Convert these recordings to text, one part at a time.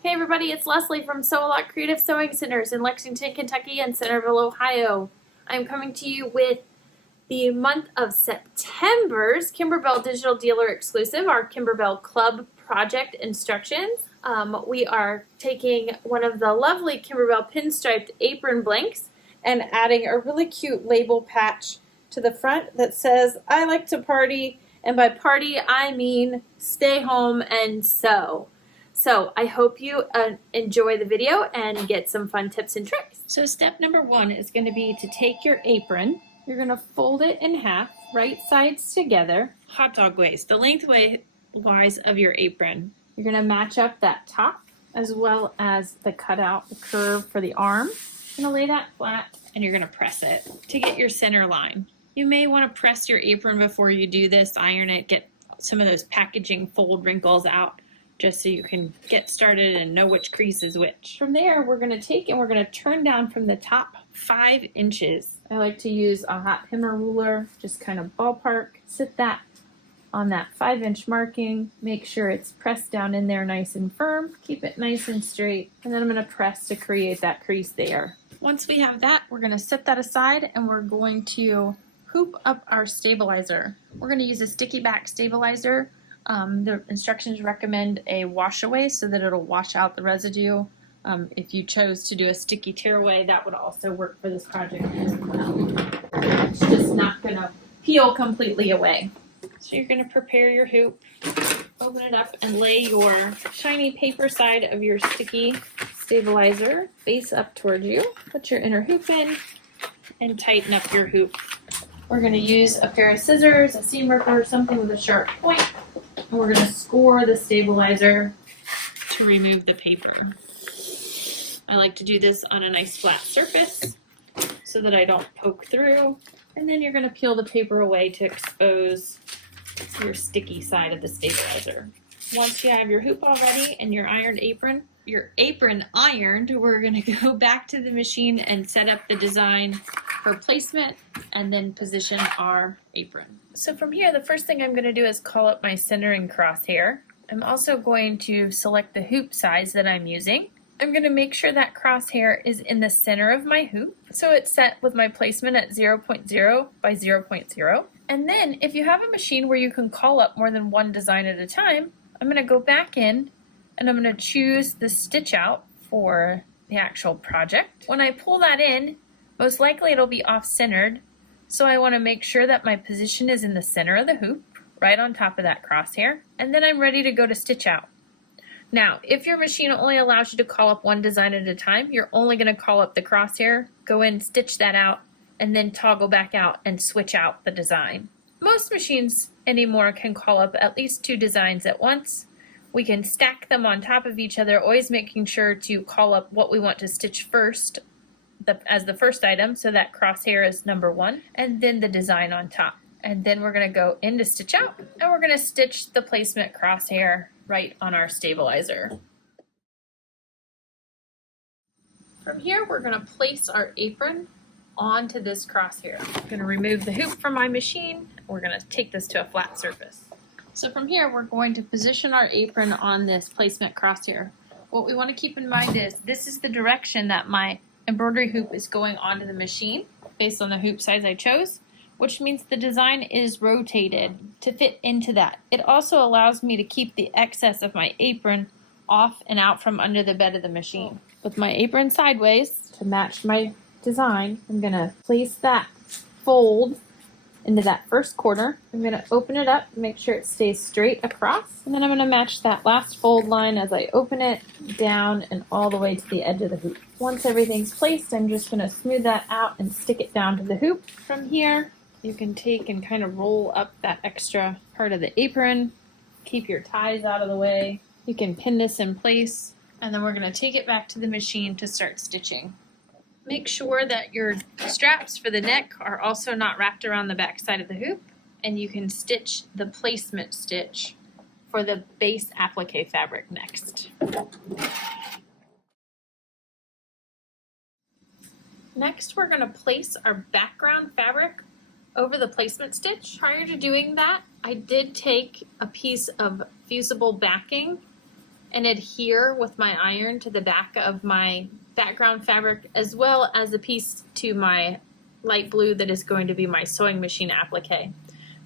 Hey everybody, it's Leslie from Sew A Lot Creative Sewing Centers in Lexington, Kentucky and Centerville, Ohio. I'm coming to you with the month of September's Kimberbell Digital Dealer exclusive, our Kimberbell Klub project instructions. We are taking one of the lovely Kimberbell pinstriped apron blanks and adding a really cute label patch to the front that says, "I like to party," and by party I mean stay home and sew. So I hope you enjoy the video and get some fun tips and tricks. So step number one is going to be to take your apron. You're going to fold it in half, right sides together, hot dog ways, the lengthwise of your apron. You're going to match up that top as well as the cutout, the curve for the arm. You're going to lay that flat and you're going to press it to get your center line. You may want to press your apron before you do this, iron it, get some of those packaging fold wrinkles out, just so you can get started and know which crease is which. From there, we're going to take and we're going to turn down from the top 5 inches. I like to use a hot hammer ruler, just kind of ballpark, sit that on that 5-inch marking, make sure it's pressed down in there nice and firm, keep it nice and straight, and then I'm going to press to create that crease there. Once we have that, we're going to set that aside and we're going to hoop up our stabilizer. We're going to use a sticky back stabilizer. The instructions recommend a wash away so that it'll wash out the residue. If you chose to do a sticky tearaway, that would also work for this project as well. It's just not going to peel completely away. So you're going to prepare your hoop, open it up, and lay your shiny paper side of your sticky stabilizer face up towards you. Put your inner hoop in and tighten up your hoop. We're going to use a pair of scissors, a seam ripper, something with a sharp point. And we're going to score the stabilizer to remove the paper. I like to do this on a nice flat surface so that I don't poke through. And then you're going to peel the paper away to expose your sticky side of the stabilizer. Once you have your hoop all ready and your apron ironed, we're going to go back to the machine and set up the design for placement and then position our apron. So from here, the first thing I'm going to do is call up my centering crosshair. I'm also going to select the hoop size that I'm using. I'm going to make sure that crosshair is in the center of my hoop, so it's set with my placement at 0.0 by 0.0. And then if you have a machine where you can call up more than one design at a time, I'm going to go back in and I'm going to choose the stitch out for the actual project. When I pull that in, most likely it'll be off-centered, so I want to make sure that my position is in the center of the hoop, right on top of that crosshair, and then I'm ready to go to stitch out. Now, if your machine only allows you to call up one design at a time, you're only going to call up the crosshair, go in, stitch that out, and then toggle back out and switch out the design. Most machines anymore can call up at least 2 designs at once. We can stack them on top of each other, always making sure to call up what we want to stitch first as the first item, so that crosshair is number 1, and then the design on top. And then we're going to go into stitch out, and we're going to stitch the placement crosshair right on our stabilizer. From here, we're going to place our apron onto this crosshair. I'm going to remove the hoop from my machine. We're going to take this to a flat surface. So from here, we're going to position our apron on this placement crosshair. What we want to keep in mind is this is the direction that my embroidery hoop is going onto the machine based on the hoop size I chose, which means the design is rotated to fit into that. It also allows me to keep the excess of my apron off and out from under the bed of the machine. With my apron sideways to match my design, I'm going to place that fold into that first corner. I'm going to open it up, make sure it stays straight across, and then I'm going to match that last fold line as I open it down and all the way to the edge of the hoop. Once everything's placed, I'm just going to smooth that out and stick it down to the hoop. From here, you can take and kind of roll up that extra part of the apron, keep your ties out of the way. You can pin this in place, and then we're going to take it back to the machine to start stitching. Make sure that your straps for the neck are also not wrapped around the back side of the hoop, and you can stitch the placement stitch for the base applique fabric next. Next, we're going to place our background fabric over the placement stitch. Prior to doing that, I did take a piece of fusible backing and adhere with my iron to the back of my background fabric, as well as a piece to my light blue that is going to be my sewing machine applique.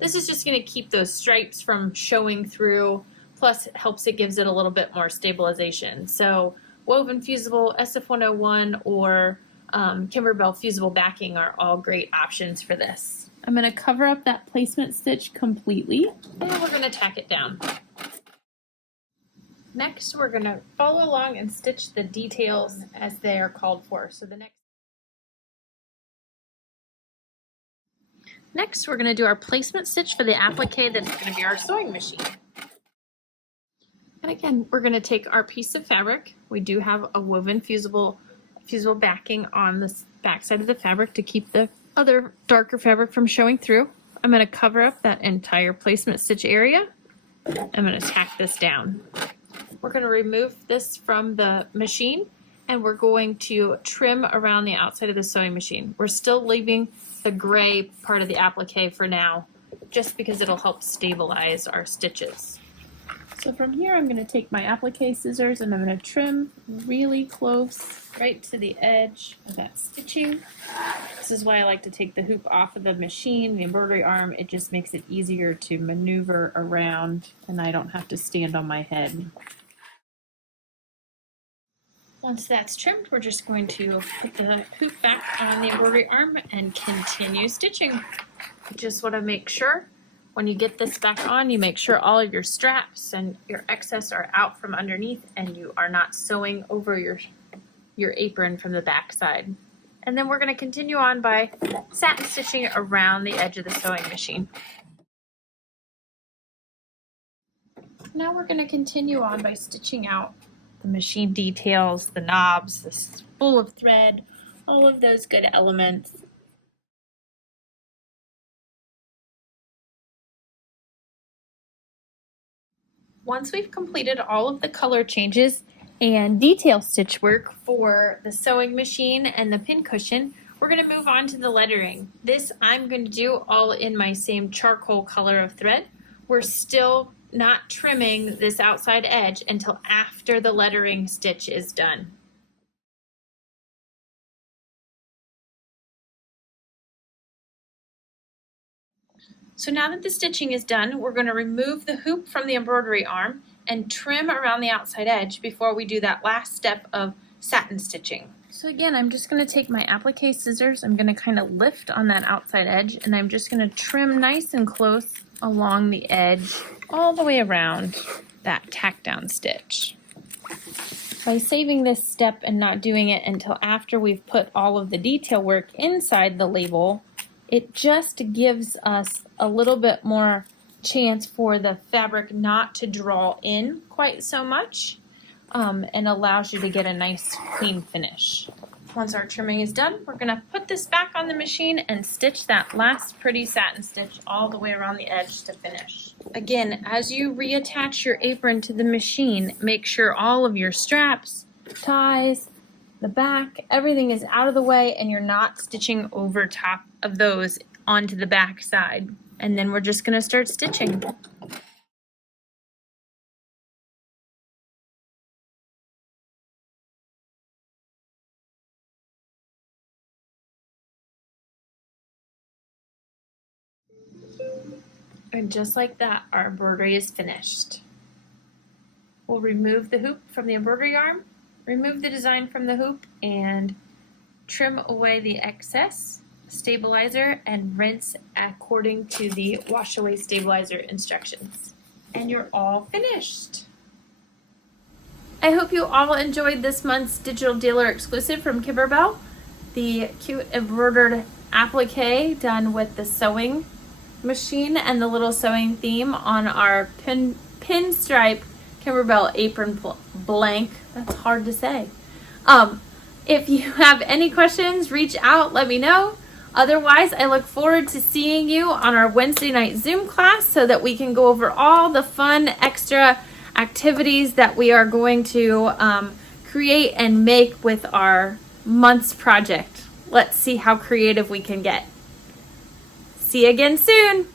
This is just going to keep those stripes from showing through, plus it helps, it gives it a little bit more stabilization. So woven fusible, SF101, or Kimberbell fusible backing are all great options for this. I'm going to cover up that placement stitch completely, and we're going to tack it down. Next, we're going to follow along and stitch the details as they are called for. So Next, we're going to do our placement stitch for the applique that's going to be our sewing machine. And again, we're going to take our piece of fabric. We do have a woven fusible backing on the back side of the fabric to keep the other darker fabric from showing through. I'm going to cover up that entire placement stitch area. I'm going to tack this down. We're going to remove this from the machine, and we're going to trim around the outside of the sewing machine. We're still leaving the gray part of the applique for now, just because it'll help stabilize our stitches. So from here, I'm going to take my applique scissors and I'm going to trim really close right to the edge of that stitching. This is why I like to take the hoop off of the machine, the embroidery arm. It just makes it easier to maneuver around, and I don't have to stand on my head. Once that's trimmed, we're just going to put the hoop back on the embroidery arm and continue stitching. You just want to make sure when you get this back on, you make sure all of your straps and your excess are out from underneath and you are not sewing over your apron from the back side. And then we're going to continue on by satin stitching around the edge of the sewing machine. Now we're going to continue on by stitching out the machine details, the knobs, the spool of thread, all of those good elements. Once we've completed all of the color changes and detail stitch work for the sewing machine and the pin cushion, we're going to move on to the lettering. This I'm going to do all in my same charcoal color of thread. We're still not trimming this outside edge until after the lettering stitch is done. So now that the stitching is done, we're going to remove the hoop from the embroidery arm and trim around the outside edge before we do that last step of satin stitching. So again, I'm just going to take my applique scissors, I'm going to kind of lift on that outside edge, and I'm just going to trim nice and close along the edge all the way around that tack down stitch. By saving this step and not doing it until after we've put all of the detail work inside the label, it just gives us a little bit more chance for the fabric not to draw in quite so much, and allows you to get a nice clean finish. Once our trimming is done, we're going to put this back on the machine and stitch that last pretty satin stitch all the way around the edge to finish. Again, as you reattach your apron to the machine, make sure all of your straps, ties, the back, everything is out of the way and you're not stitching over top of those onto the back side. And then we're just going to start stitching. And just like that, our embroidery is finished. We'll remove the hoop from the embroidery arm, remove the design from the hoop, and trim away the excess stabilizer and rinse according to the wash away stabilizer instructions. And you're all finished. I hope you all enjoyed this month's digital dealer exclusive from Kimberbell, the cute embroidered applique done with the sewing machine and the little sewing theme on our pinstripe Kimberbell apron blank. That's hard to say. If you have any questions, reach out, let me know. Otherwise, I look forward to seeing you on our Wednesday night Zoom class so that we can go over all the fun extra activities that we are going to create and make with our month's project. Let's see how creative we can get. See you again soon.